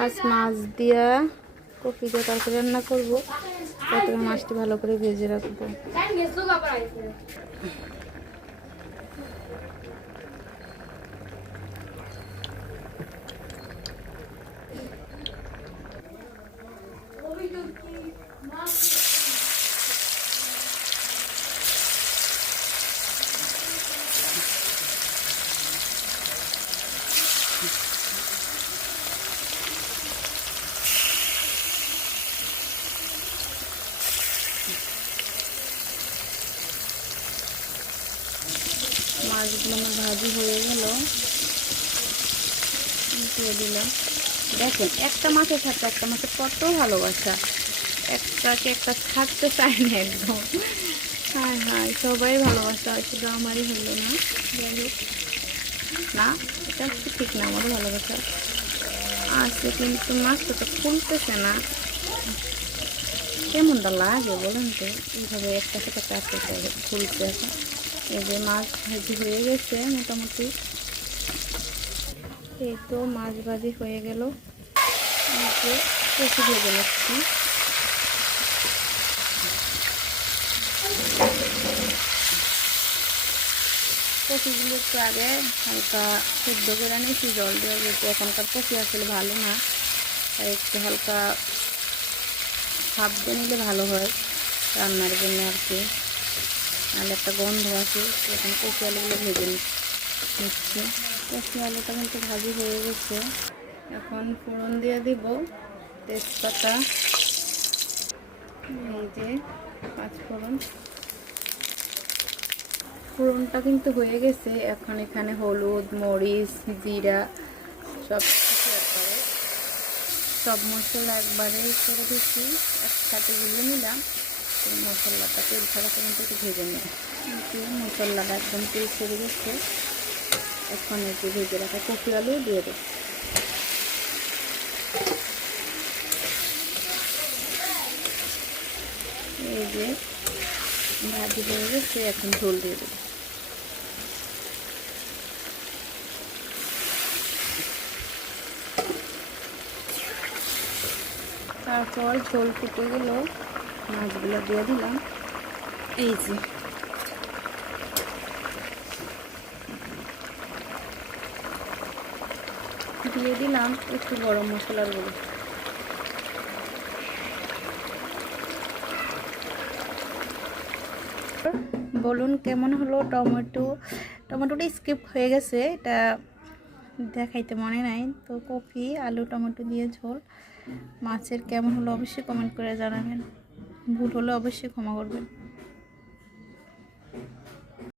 আজ মাছ দিয়া কপি দিয়ে তরকারি রান্না করবো। তারপরে মাছটি ভালো করে ভেজে রাখবো। মাছগুলো আমার ভাজি হয়ে গেল, দিয়ে দিলাম। দেখেন একটা মাছের সাথে একটা মাছের কত ভালোবাসা, একটাকে একটা ছাড়তে চাই না একদম। হ্যাঁ হ্যাঁ, সবাই ভালোবাসা, শুধু আমারই হলো না। যাই হোক, না এটা হচ্ছে ঠিক না, আমারও ভালোবাসা আছে, কিন্তু মাছটা তো ফুলতেছে না। কেমনটা লাগে বলেন তো, এইভাবে একটা সাথে কাটতে চাই ফুলতে। এখন এই যে মাছ ভাজি হয়ে গেছে মোটামুটি। এই তো মাছ ভাজি হয়ে গেল। এই যে কচু ভেজে নিচ্ছি। কপিগুলো একটু আগে হালকা সেদ্ধ করে নিয়েছি জল দিয়ে, যেহেতু এখনকার কপি আসলে ভালো না, আর একটু হালকা ভাপ দিয়ে নিলে ভালো হয় রান্নার জন্য আর কি, নাহলে একটা গন্ধ আছে। এখন কচি আলুগুলো ভেজে নিচ্ছি। কচি আলুটা কিন্তু ভাজি হয়ে গেছে। এখন ফোড়ন দিয়ে দিব তেজপাতা, এই যে পাঁচফোড়ন। ফোড়নটা কিন্তু হয়ে গেছে। এখন এখানে হলুদ, মরিচ, জিরা সব কিছু একবারে, সব মশলা একবারে করে দিচ্ছি, একসাথে গুলে নিলাম। মশলাটা তেল ছাড়া পর্যন্ত একটু ভেজে নিই। কিন্তু মশলাটা একদম তেল ছেড়ে গেছে। এখন একটু ভেজে রাখা কপি আলু দিয়ে দেব। এই যে ভাজি হয়ে গেছে, এখন ঝোল দিয়ে দেব। তারপর ঝোল ফুটে গেল, মাছগুলো দিয়ে দিলাম। এই যে দিয়ে দিলাম একটু গরম মশলার গুঁড়ো। বলুন কেমন হলো। টমেটোটা স্কিপ হয়ে গেছে, এটা দেখাইতে মনে নাই। তো কপি আলু টমেটো দিয়ে ঝোল মাছের কেমন হলো অবশ্যই কমেন্ট করে জানাবেন। ভুল হলে অবশ্যই ক্ষমা করবেন।